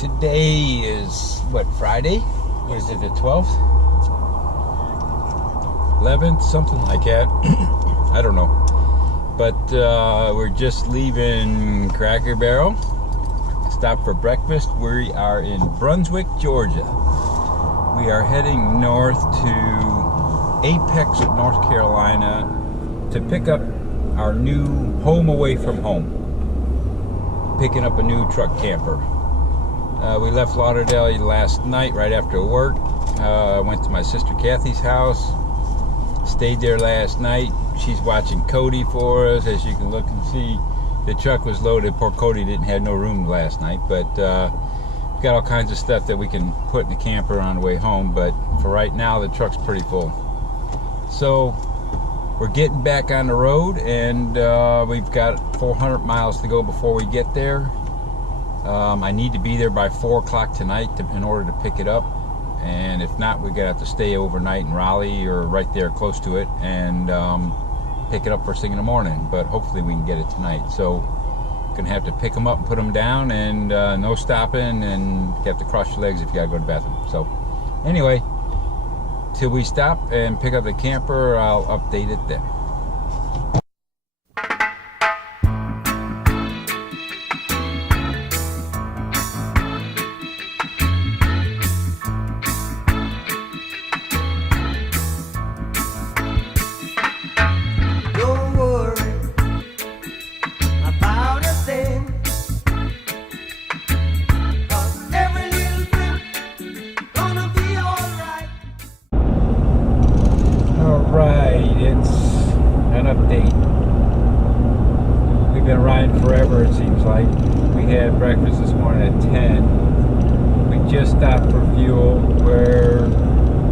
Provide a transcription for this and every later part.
Today is, what, Friday? What is it, the 12th? 11th? Something like that. I don't know. But we're just leaving Cracker Barrel. Stopped for breakfast. We are in Brunswick, Georgia. We are heading north to Apex, North Carolina to pick up our new home away from home. Picking up a new truck camper. We left Lauderdale last night right after work. Went to my sister Kathy's house. Stayed there last night. She's watching Cody for us. As you can look and see, the truck was loaded. Poor Cody didn't have no room last night, but we got all kinds of stuff that we can put in the camper on the way home. But for right now, the truck's pretty full. So we're getting back on the road, and we've got 400 miles to go before we get there. I need to be there by 4 o'clock tonight in order to pick it up, and if not, we're gonna have to stay overnight in Raleigh or right there close to it and pick it up first thing in the morning. But hopefully we can get it tonight. So gonna have to pick them up and put them down, and no stopping, and you have to cross your legs if you gotta go to the bathroom. So anyway, till we stop and pick up the camper, I'll update it then. We've been riding forever, it seems like. We had breakfast this morning at 10. We just stopped for fuel. We're,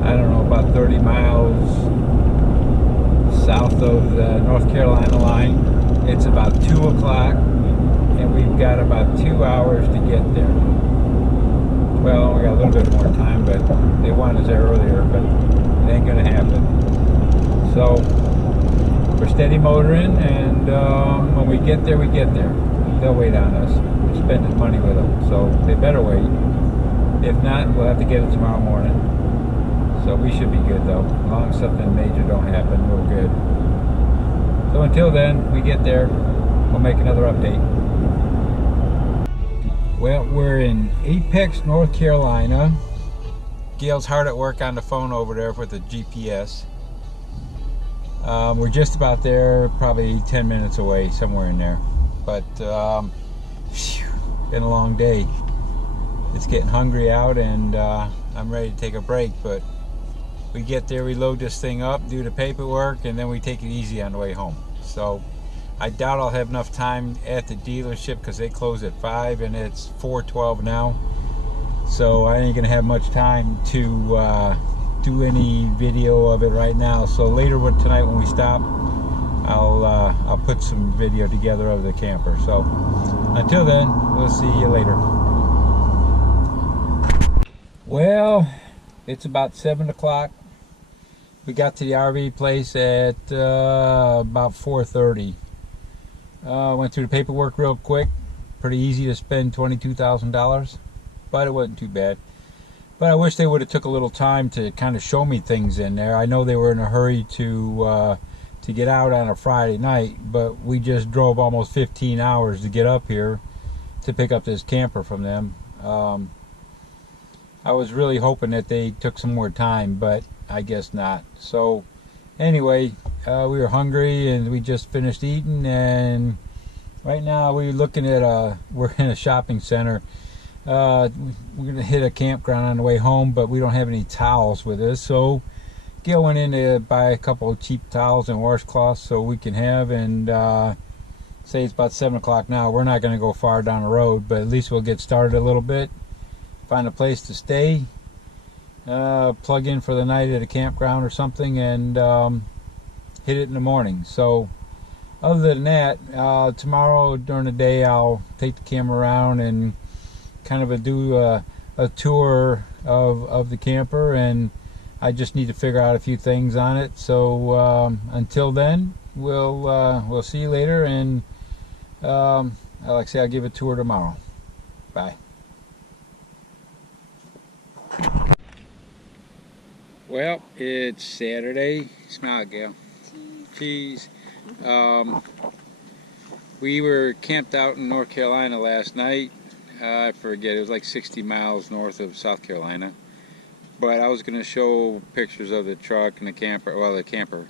I don't know, about 30 miles south of the North Carolina line. It's about 2 o'clock, and we've got about 2 hours to get there. Well, we got a little bit more time, but they wanted us there earlier, but it ain't gonna happen. So we're steady motoring, and when we get there, we get there. They'll wait on us. We're spending money with them, so they better wait. If not, we'll have to get it tomorrow morning. So we should be good, though. As long as something major don't happen, we're good. So until then, we get there, we'll make another update. Well, we're in Apex, North Carolina. Gail's hard at work on the phone over there with the GPS. We're just about there, probably 10 minutes away, somewhere in there. But been a long day. It's getting hungry out, and I'm ready to take a break. But we get there, we load this thing up, do the paperwork, and then we take it easy on the way home. So I doubt I'll have enough time at the dealership because they close at 5 and it's 4:12 now. So I ain't gonna have much time to do any video of it right now. So later tonight when we stop, I'll put some video together of the camper. So until then, we'll see you later. Well, it's about 7 o'clock. We got to the RV place at about 4:30. Went through the paperwork real quick. Pretty easy to spend $22,000, but it wasn't too bad. But I wish they would have took a little time to kind of show me things in there. I know they were in a hurry to get out on a Friday night, but we just drove almost 15 hours to get up here to pick up this camper from them. I was really hoping that they took some more time, but I guess not. So anyway, we were hungry and we just finished eating, and right now we're looking at we're in a shopping center. We're gonna hit a campground on the way home, but we don't have any towels with us, so Gail went in to buy a couple of cheap towels and washcloths so we can have, and say it's about 7 o'clock now. We're not gonna go far down the road, but at least we'll get started a little bit, find a place to stay, plug in for the night at a campground or something, and hit it in the morning. So other than that, tomorrow during the day I'll take the camera around and kind of do a tour of the camper, and I just need to figure out a few things on it. So until then, we'll see you later, and like I say, I'll give a tour tomorrow. Bye. Well, it's Saturday. Smile, Gail. Cheese. We were camped out in North Carolina last night. I forget, it was like 60 miles north of South Carolina. But I was going to show pictures of the truck and the camper, well, the camper.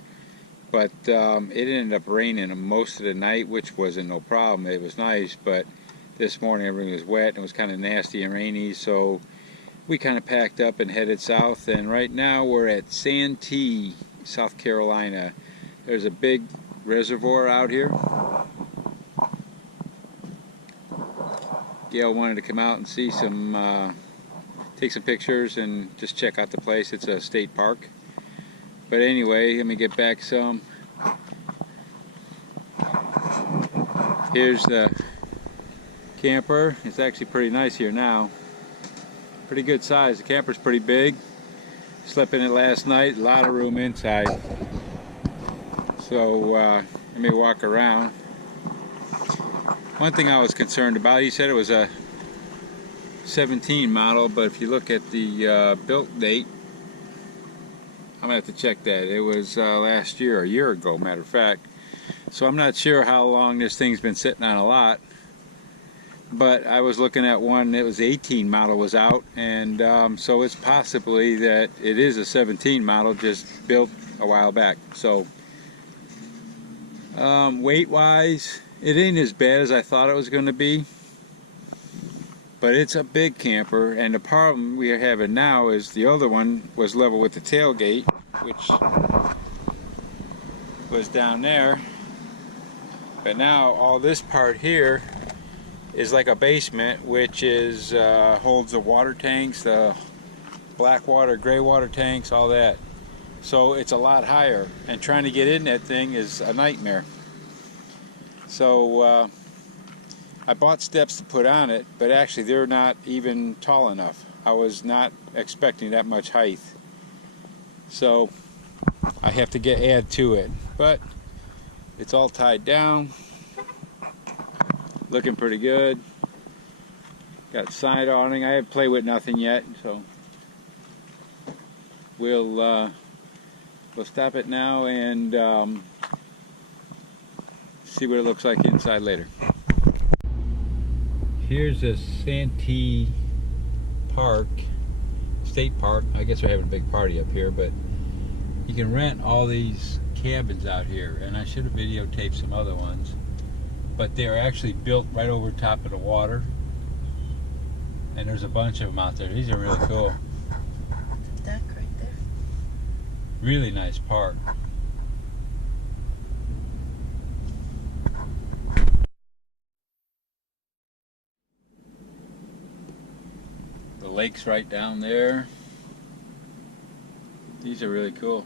But it ended up raining most of the night, which wasn't no problem. It was nice, but this morning everything was wet and it was kind of nasty and rainy, so we kind of packed up and headed south. And right now we're at Santee, South Carolina. There's a big reservoir out here. Gail wanted to come out and see some, take some pictures and just check out the place. It's a state park. But anyway, let me get back some. Here's the camper. It's actually pretty nice here now. Pretty good size. The camper's pretty big. Slept in it last night. A lot of room inside. So let me walk around. One thing I was concerned about, he said it was a 17 model, but if you look at the built date, I'm gonna have to check that. It was last year, a year ago, matter of fact. So I'm not sure how long this thing's been sitting on a lot. But I was looking at one that was 18 model was out, and so it's possibly that it is a 17 model, just built a while back. So weight-wise, it ain't as bad as I thought it was going to be. But it's a big camper, and the problem we are having now is the other one was level with the tailgate, which was down there. But now all this part here is like a basement, which is holds the water tanks, the black water, gray water tanks, all that. So it's a lot higher, and trying to get in that thing is a nightmare. So I bought steps to put on it, but actually they're not even tall enough. I was not expecting that much height. So I have to add to it. But it's all tied down. Looking pretty good. Got side awning. I haven't played with nothing yet, so we'll stop it now and see what it looks like inside later. Here's a Santee Park, state park. I guess we're having a big party up here, but you can rent all these cabins out here, and I should have videotaped some other ones, but they're actually built right over top of the water, and there's a bunch of them out there. These are really cool. The deck right there. Really nice park. The lake's right down there. These are really cool.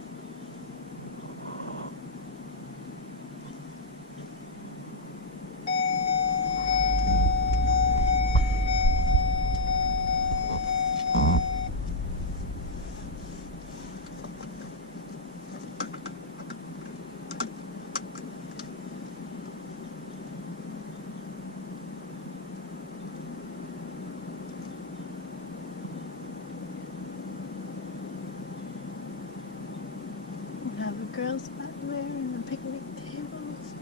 Have a girl spot there and the picnic tables.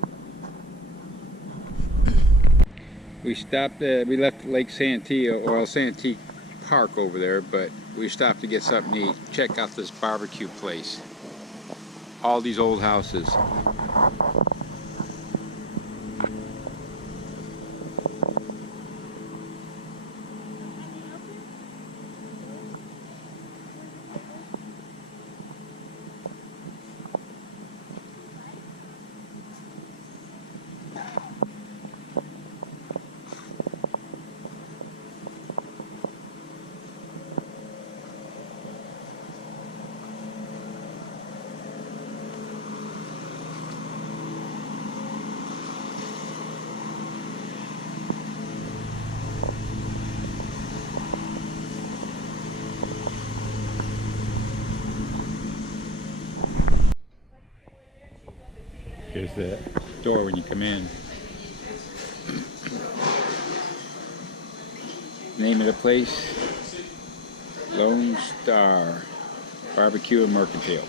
We stopped, we left Lake Santee, or Santee Park over there, but we stopped to get something to eat. Check out this barbecue place. All these old houses. Here's the door when you come in. Name of the place, Lone Star Barbecue and Mercantile.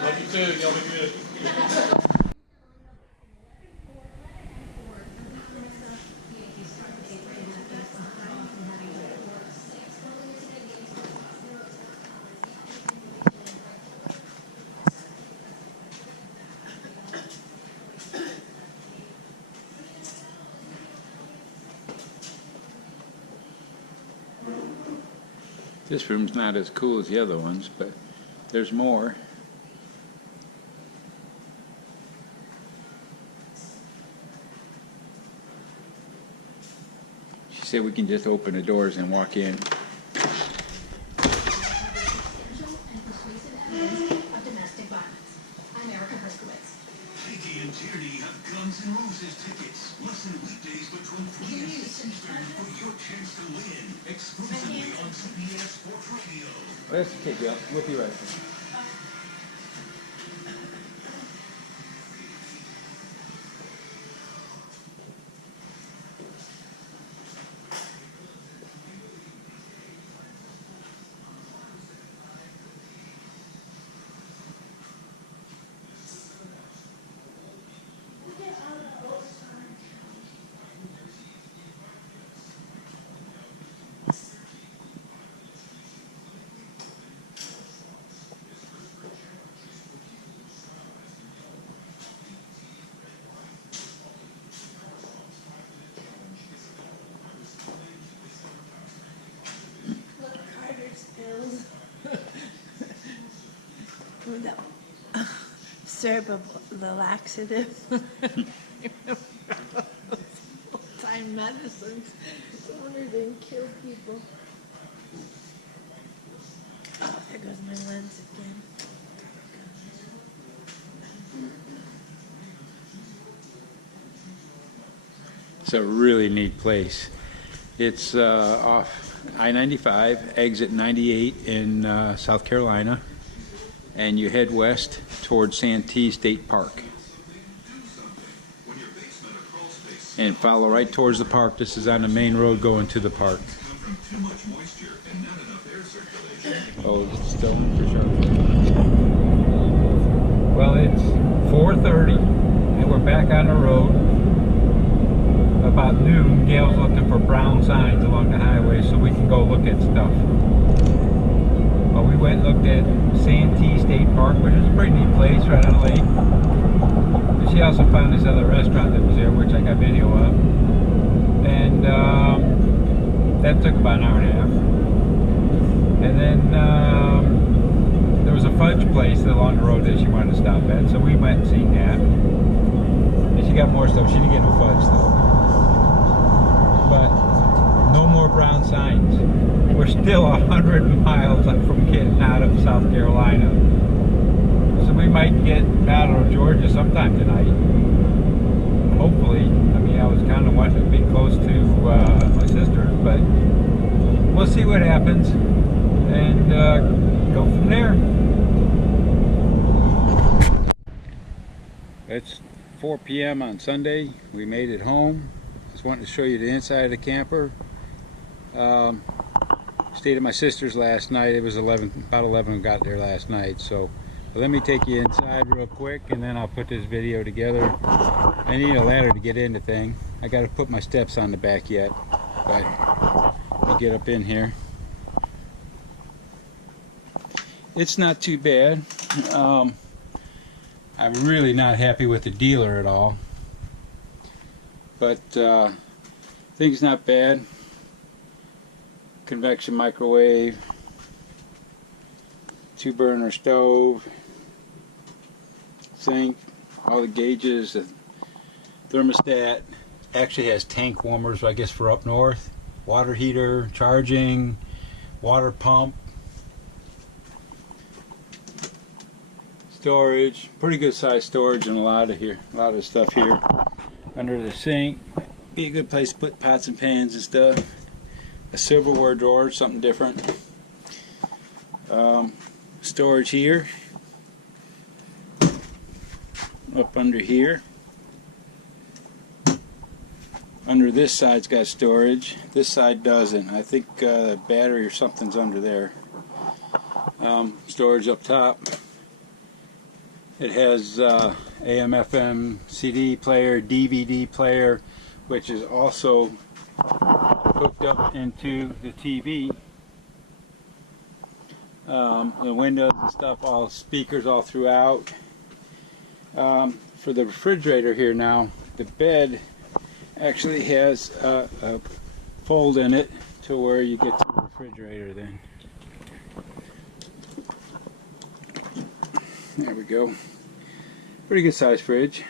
Love you too. Y'all be good. This room's not as cool as the other ones, but there's more. She said we can just open the doors and walk in. Katie and Tierney have Guns N' Roses tickets. Listen weekdays between 3 and 6 Eastern for your chance to win. Exclusively on CBS Sports Radio. Let's take you up. We'll be right back. The syrup of the laxative. Time medicines. I wonder if they can kill people. Oh, there goes my lens again. It's a really neat place. It's off I-95, exit 98 in South Carolina, and you head west towards Santee State Park. And follow right towards the park. This is on the main road going to the park. Oh, it's still in for sure. Well, it's 4:30 and we're back on the road. About noon, Gail's looking for brown signs along the highway so we can go look at stuff. Well, we went and looked at Santee State Park, which is a pretty neat place right on the lake. And she also found this other restaurant that was there, which I got video of. And that took about an hour and a half. And then there was a fudge place along the road that she wanted to stop at, so we went and seen that. And she got more stuff. She didn't get no fudge though. But no more brown signs. We're still 100 miles from getting out of South Carolina. So we might get out of Georgia sometime tonight. Hopefully. I mean, I was kind of wanting to be close to my sisters, but we'll see what happens and go from there. It's 4 p.m. on Sunday. We made it home. Just wanted to show you the inside of the camper. Stayed at my sister's last night. It was about 11 we got there last night. So let me take you inside real quick and then I'll put this video together. I need a ladder to get in the thing. I got to put my steps on the back yet, but let me get up in here. It's not too bad. I'm really not happy with the dealer at all, but things not bad. Convection microwave, 2-burner stove, sink, all the gauges, the thermostat. Actually has tank warmers, I guess, for up north. Water heater, charging, water pump, storage. Pretty good size storage and a lot of stuff here under the sink. Be a good place to put pots and pans and stuff. a silverware drawer, something different. Storage here, up under here. Under this side's got storage. This side doesn't. I think the battery or something's under there. Storage up top. It has AM, FM, CD player, DVD player, which is also hooked up into the TV. The windows and stuff, all speakers all throughout. For the refrigerator here now, the bed actually has a fold in it to where you get to the refrigerator then. There we go. Pretty good size fridge.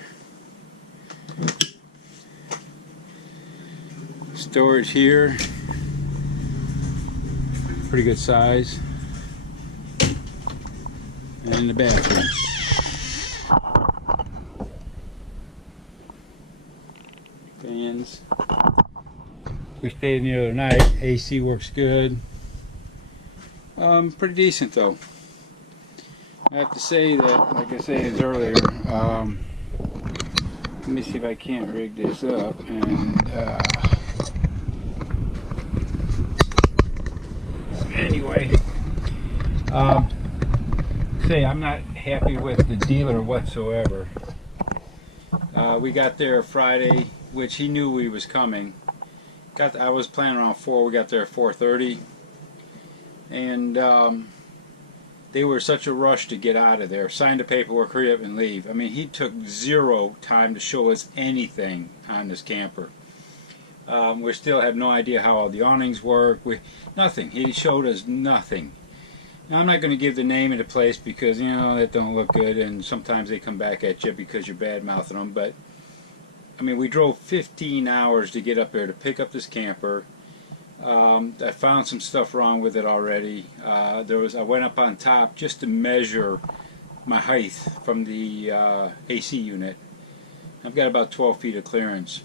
Storage here. Pretty good size. And the bathroom. Fans. We stayed in the other night. AC works good. Pretty decent though. I have to say that, like I said earlier, let me see if I can't rig this up. And anyway, say I'm not happy with the dealer whatsoever. We got there Friday, which he knew we was coming. I was planning around 4. We got there at 4:30, and they were such a rush to get out of there. Sign the paperwork, hurry up and leave. I mean, he took zero time to show us anything on this camper. We still have no idea how all the awnings work. Nothing. He showed us nothing. Now, I'm not going to give the name of the place because, you know, that don't look good, and sometimes they come back at you because you're bad-mouthing them. But, I mean, we drove 15 hours to get up there to pick up this camper. I found some stuff wrong with it already. I went up on top just to measure my height from the AC unit. I've got about 12 feet of clearance.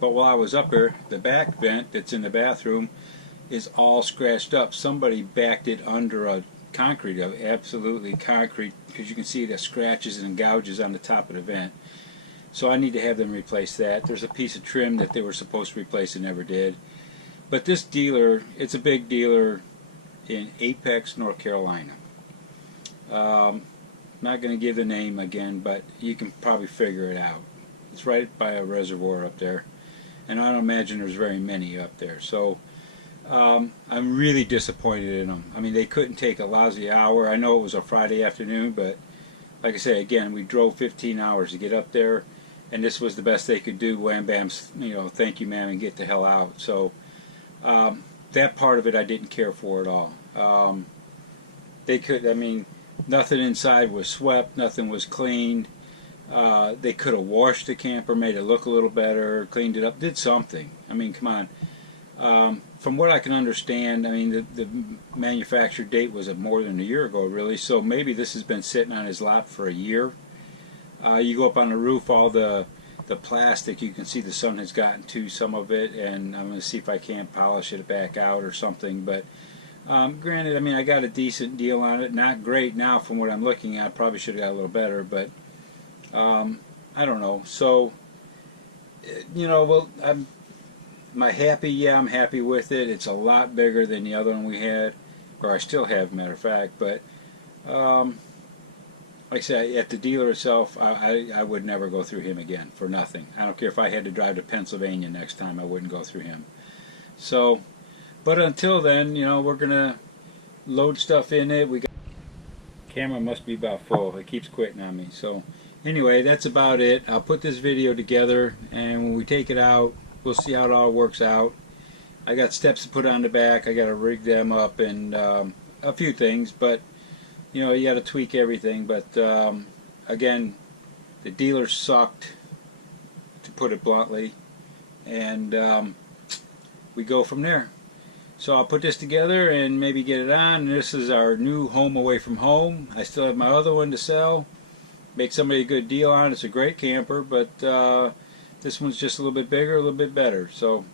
But while I was up there, the back vent that's in the bathroom is all scratched up. Somebody backed it under a concrete, absolutely concrete, because you can see the scratches and gouges on the top of the vent. So I need to have them replace that. There's a piece of trim that they were supposed to replace and never did. But this dealer, it's a big dealer in Apex, North Carolina. Not going to give the name again, but you can probably figure it out. It's right by a reservoir up there, and I don't imagine there's very many up there. So I'm really disappointed in them. I mean, they couldn't take a lousy hour. I know it was a Friday afternoon, but like I say, again, we drove 15 hours to get up there, and this was the best they could do. Wham bam, you know, thank you, ma'am, and get the hell out. So that part of it I didn't care for at all. I mean, nothing inside was swept, nothing was cleaned. They could have washed the camper, made it look a little better, cleaned it up, did something. I mean, come on. From what I can understand, I mean, the manufacture date was more than a year ago, really, so maybe this has been sitting on his lot for a year. You go up on the roof, all the plastic, you can see the sun has gotten to some of it, and I'm going to see if I can't polish it back out or something. But granted, I mean, I got a decent deal on it. Not great now from what I'm looking at. Probably should have got a little better, but I don't know. So, you know, well, am I happy? Yeah, I'm happy with it. It's a lot bigger than the other one we had, or I still have, matter of fact. But like I say, at the dealer itself, I would never go through him again for nothing. I don't care if I had to drive to Pennsylvania next time, I wouldn't go through him. So, but until then, you know, we're gonna load stuff in it. Camera must be about full. It keeps quitting on me. So anyway, that's about it. I'll put this video together, and when we take it out, we'll see how it all works out. I got steps to put on the back. I got to rig them up and a few things, but you know, you got to tweak everything. But again, the dealer sucked, to put it bluntly, and we go from there. So I'll put this together and maybe get it on. This is our new home away from home. I still have my other one to sell. Make somebody a good deal on it. It's a great camper, but this one's just a little bit bigger, a little bit better. So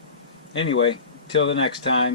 anyway, Till the next time.